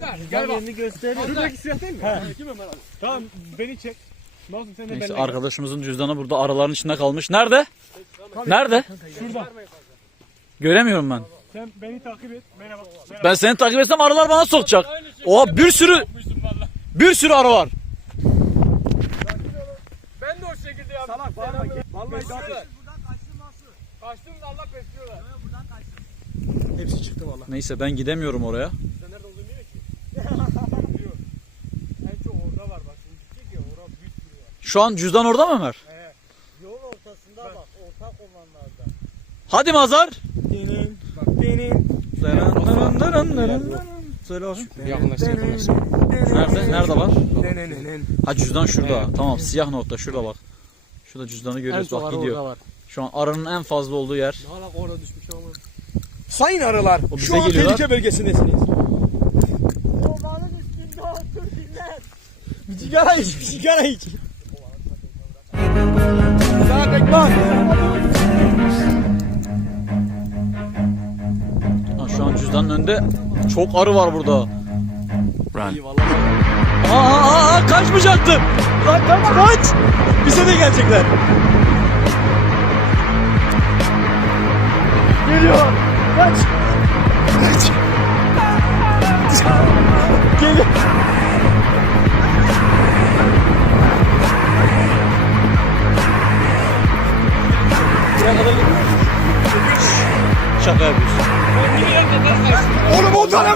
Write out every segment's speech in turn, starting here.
Cüzdan gel bak. Yerini gösteririm. Şuradaki beni çek. Nasılsın, Neyse arkadaşımızın gel. cüzdanı burada araların içinde kalmış. Nerede? Cüzdanımız. Nerede? Şurada. Göremiyorum ben. Allah Allah. Sen beni takip et. Merhaba. Allah Allah. Merhaba. Ben seni takip etsem arılar bana sokacak. Oha bir sürü. Bir sürü arı var. Ben, ben de o şekilde yaptım. Salak bağırma. Vallahi kaçtım. Buradan kaçtım Allah besliyorlar. Hepsi çıktı vallahi. Neyse ben gidemiyorum oraya. Şu an cüzdan orada mı Ömer? Ee, yol ortasında bak, bak ortak olanlarda. Hadi Mazar. Söyle bakayım. Nerede? Nerede var? Ha cüzdan şurada. Evet. Tamam siyah nokta şurada bak. Şurada cüzdanı görüyoruz bak gidiyor. Şu an arının en fazla olduğu yer. Ya, la, orada düşmüş, Sayın arılar B şu an tehlike bölgesindesiniz. Bir sigara iç, bir sigara iç. Zaten bak. Ha, şu an cüzdanın önünde çok arı var burada. Run. Aa, aa, aa kaçmayacaktı. Lan kaç, kaç. Bir sene gelecekler. Geliyor. Kaç. Kaç. kadar gidiyor. Şaka yapıyorsun. Oğlum lan.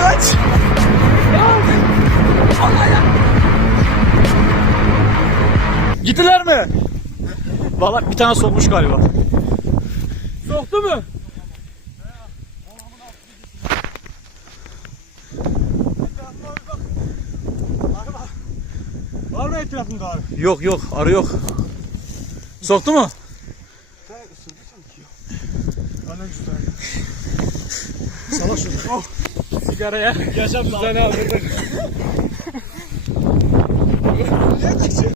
Kaç. Gittiler mi? mi? Valla bir tane sokmuş galiba. Soktu mu? Var mı etrafında arı? Et yok yok arı yok. Soktu mu? Sen ısırdı ya. şunu. Oh. Sigaraya. Yaşam düzeni aldırdık. Nerede ki?